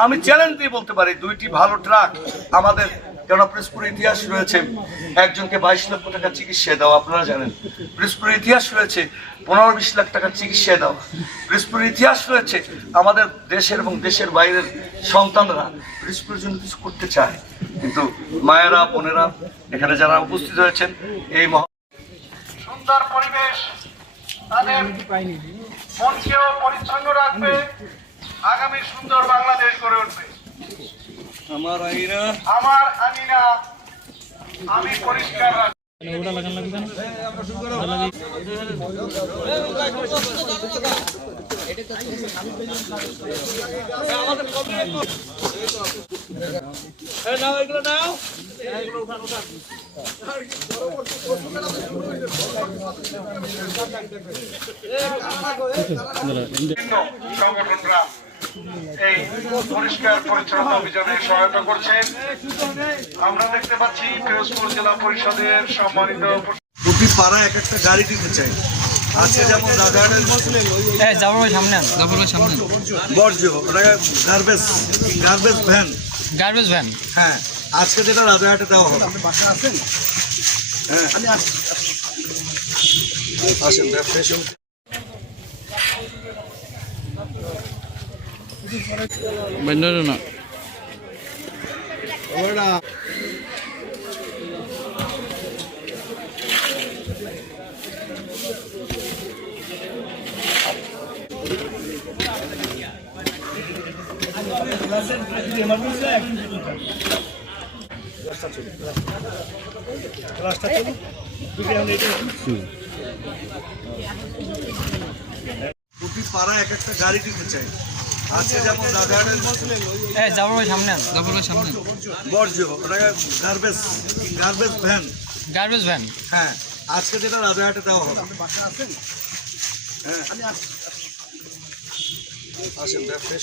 আমি চ্যালেঞ্জ দিয়ে বলতে পারি 2টি ভালো ট্রাক আমাদের, কেন পিরোজপুর ইতিহাস রয়েছে একজনকে 22 লক্ষ টাকা চিকিৎসা দেওয়া, আপনারা জানেন। পিরোজপুর ইতিহাস রয়েছে 15-20 লাখ টাকা চিকিৎসা দেওয়া। পিরোজপুর ইতিহাস রয়েছে আমাদের দেশের এবং দেশের বাইরের সন্তানরা পিরোজপুরের জন্য কিছু করতে চায়, কিন্তু মায়েরা বোনেরা এখানে যারা উপস্থিত হয়েছেন এই সুন্দর পরিবেশ তাদের মনকেও পরিচ্ছন্ন রাখবে, আগামী সুন্দর বাংলাদেশ গড়ে উঠবে। আমার আঙিনা আমি পরিষ্কার রাখবো। সংগঠনরা এই পরিষ্কার পরিচ্ছন্নতা অভিযানে সহায়তা করছেন। আমরা দেখতে পাচ্ছি পিরোজপুর জেলা পরিষদের সম্মানিত প্রতি পাড়া এক একটা গাড়ি দিতে চাই। আজকে যেমন রাজাহাটের বর্জ্য গার্বেজ ভ্যান, হ্যাঁ আজকে যেটা রাজাহাটে দেওয়া হবে। হ্যাঁ আসেন ব্যবসায়ী না প্রতি পাড়া এক একটা গাড়ি দিতে চাই। আজকে যেমন রাজাহাটের বর্জ্য গার্বেজ ভ্যান, হ্যাঁ আজকে যেটা রাজাহাটে দেওয়া হবে। হ্যাঁ আসেন ব্যবসায়ী